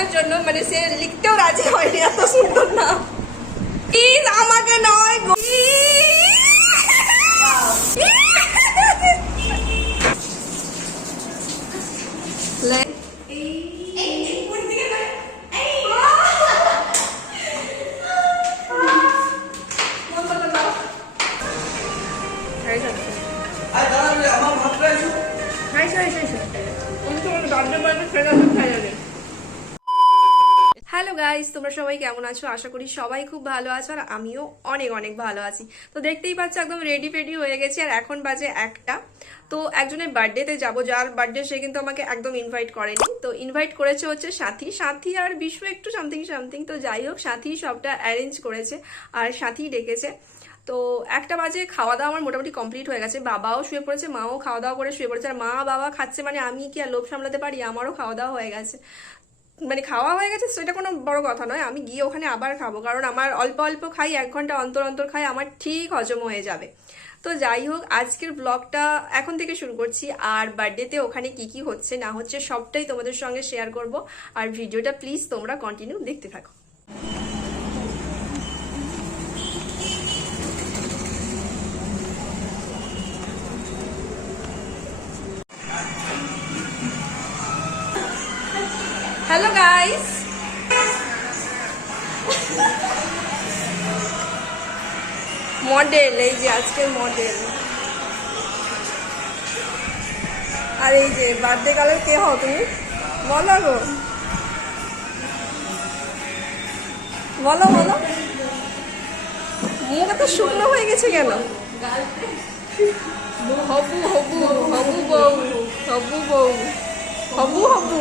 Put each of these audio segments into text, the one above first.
লেখানোর জন্য, মানে সে লিখতেও রাজি হয়নি, এত সুন্দর নাম। প্লিজ আমাকে নয় গো। হ্যালো গাইস, তোমরা সবাই কেমন আছো? আশা করি সবাই খুব ভালো আছো, আর আমিও অনেক অনেক ভালো আছি। তো দেখতেই পাচ্ছ একদম রেডি ফেডি হয়ে গেছি, আর এখন বাজে 1টা। তো একজনের বার্থডেতে যাব, যার বার্থডে সে কিন্তু আমাকে একদম ইনভাইট করেনি। তো ইনভাইট করেছে হচ্ছে সাথী আর বিশ্ব একটু সামথিং সামথিং। তো যাই হোক, সাথী সবটা অ্যারেঞ্জ করেছে আর সাথী ডেকেছে। তো 1টা বাজে খাওয়া দাওয়া আমার মোটামুটি কমপ্লিট হয়ে গেছে। বাবাও শুয়ে পড়েছে, মাও খাওয়া দাওয়া করে শুয়ে পড়েছে। আর মা বাবা খাচ্ছে মানে আমি কি আর লোভ সামলাতে পারি? আমারও খাওয়া দাওয়া হয়ে গেছে, মানে খাওয়া হয়ে গেছে, সেটা কোনো বড় কথা নয়। আমি গিয়ে ওখানে আবার খাবো, কারণ আমার অল্প অল্প খাই, 1 ঘন্টা অন্তর অন্তর খাই, আমার ঠিক হজম হয়ে যাবে। তো যাই হোক, আজকের ব্লগটা এখন থেকে শুরু করছি। আর বার্থডেতে ওখানে কি কি হচ্ছে না হচ্ছে সবটাই তোমাদের সঙ্গে শেয়ার করব। আর ভিডিওটা প্লিজ তোমরা কন্টিনিউ দেখতে থাকো। হ্যালো গাইস, মডেল, এই যে আজকের মডেল। আর এই যে বার্থডে কালের কে হও তুমি? বলো গো, বলো বলো। মুখ এত শুকনো হয়ে গেছে কেন? হবু হবু হবু বউ, হবু বউ, হবু হবু।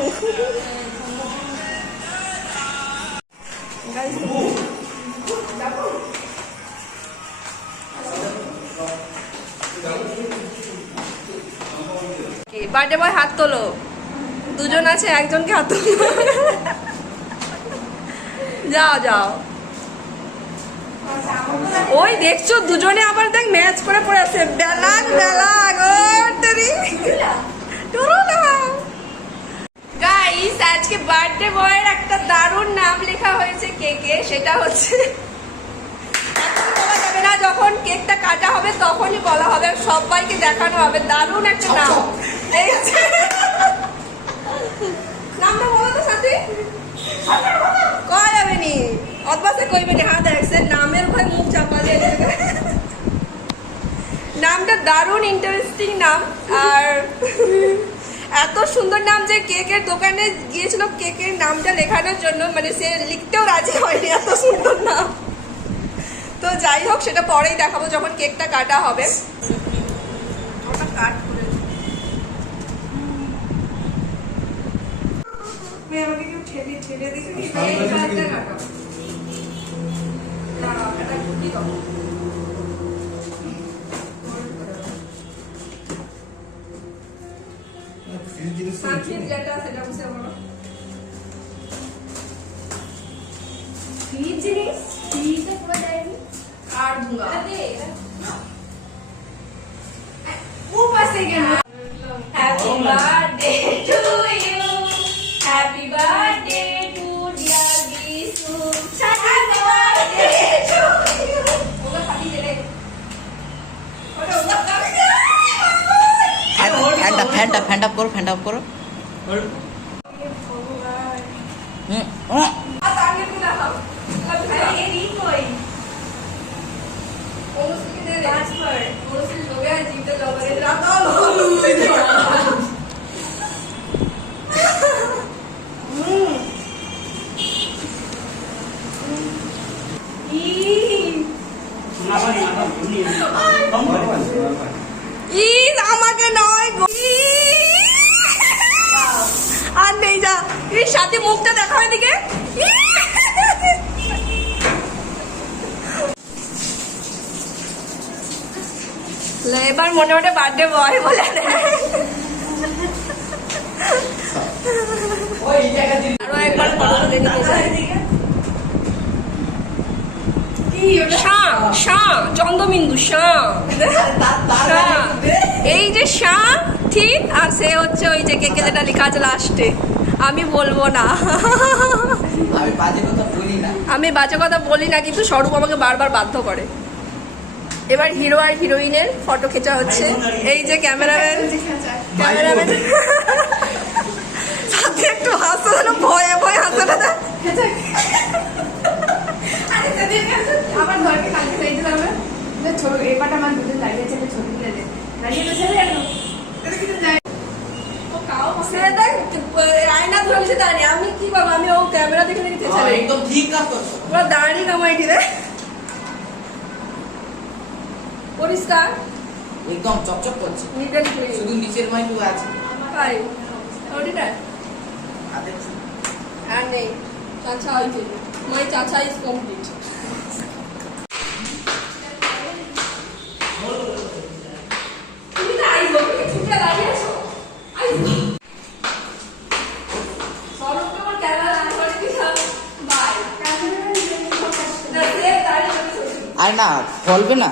বার্থডে বয় হাত তোলো, দুজন আছে, একজনকে হাত তোলো। যাও যাও। ওই দেখছো দুজনে আবার দেখ ম্যাচ করে পড়ে আছে। বেলাগ বেলাগ গাইস, আজকে বার্থডে বয়ের একটা দারুণ নাম লেখা হয়েছে কেকে। সেটা হচ্ছে, এখন বলা যাবে না, যখন কেকটা কাটা হবে তখনই বলা হবে, সবাইকে দেখানো হবে। দারুণ একটা নাম। নামটা বলো তো সাথী। কয়া যাবে নি, অদবাসে কইবে নি, হাত দেখছে নামের ভয় মুখ চাপা দিয়ে। নামটা দারুণ ইন্টারেস্টিং নাম, আর এত সুন্দর নাম যে কেকের দোকানে গিয়েছিল কেকের নামটা লেখানোর জন্য, মানে সে লিখতেও রাজি হয়নি, এত সুন্দর নাম। তো যাই হোক, সেটা পরেই দেখাবো যখন কেকটা কাটা হবে। ওটা কাট করে আমাকে কেউ ঠেলে ঠেলে দিচ্ছে। যেটা সেটা বুঝে বলো। জিনিস আর दूंगा ऊपर से क्या happy birthday to you, happy birthday to dear Bisu, happy birthday to you. ओला खाली दे दे, ओला फैंड अप करो आगे को ना हम अरे ये नहीं कोई उसके दे लास्ट पर उससे हो गया जीत तो लवर रात আমাকে নয় গো। আর নেই যা, এই সাথে মুখটা দেখা হয় দিকে। এবার মনে মনে বার্থডে বয় বলে আরো একবার চন্দ্রবিন্দু এই যে ঠিক, আর সে হচ্ছে ওই যে কেকে যেটা লেখা আছে লাস্টে। আমি বলবো না। আমি বাজে কথা বলি না। আমি বাজে কথা বলি না, কিন্তু স্বরূপ আমাকে বারবার বাধ্য করে। এবার হিরো আর হিরোইনের ফটো খেঁচা হচ্ছে। এই যে ক্যামেরাম্যান সাথে একটু হাসো না, ভয়ে ভয়ে হাসো না। আমার ঘরকে কালকে চাইতে হবে ছোট এপাটা আমার দুটো দাঁড়িয়ে আছে ছবি তুলে দে দাঁড়িয়ে তো ছেলে কেন এটা কিন্তু যাই আয়না ধরে বসে দাঁড়িয়ে আমি কি করবো? আমি ও ক্যামেরা দেখে দেখে খেঁচা নেই, একদম ঠিক কাজ করছো। পুরো দাঁড়িয়ে কামাই দিলে পরিষ্কার একদম চকচক করছে, নিটেন ক্লিন। শুধু নিচের মাইটু আছে। তাই ওটিটা হাতে আর নেই। চাচা হয়েছে, মাই চাচা ইজ কমপ্লিট। তুমি না আইবো, তুমি ছুটে দাঁড়িয়ে আছো। আইবো সরব তোমার ক্যামেরা অন করে দিলাম। বাই না সে দাঁড়িয়ে আছে। আর না ফলবে না।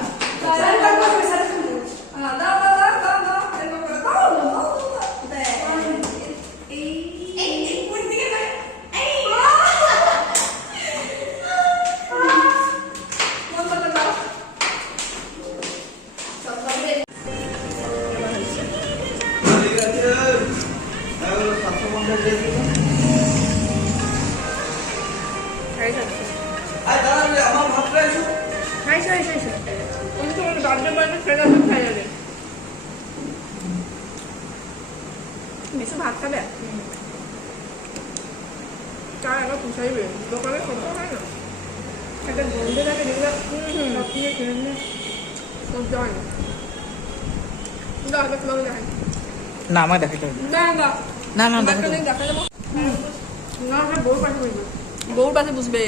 ভাত খাবে? চার একবার পুষাইবে, দোকানে কত হয় না, একটা গন্ধে থাকে যেগুলো সব কিছু কিনে নিয়ে সহ্য হয় না। দাও এবার তোমাকে দেখাই। না আমার দেখাতে হবে না না না। না একটা দিন দেখা দেবো। না না বউর পাশে বসবে, বউর পাশে বুঝবে,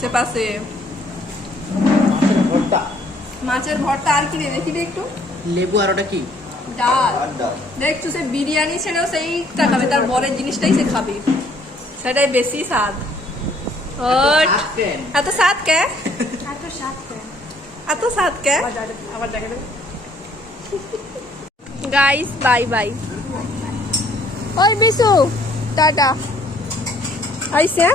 সে পাশে ভর্তা, মাছের ভর্তা। আর কি নেই দেখিবি একটু? লেবু আর ওটা কি ডাল। দেখছো সে বিরিয়ানি ছেড়েও সেইটা খাবে, তার বরের জিনিসটাই সে খাবে, সেটাই বেশি স্বাদ। এত স্বাদ কে? এত সাত এত স্বাদ কে? আবার দেখা দেবে। Guys bye bye. ওই বিশু টাটা আইসে।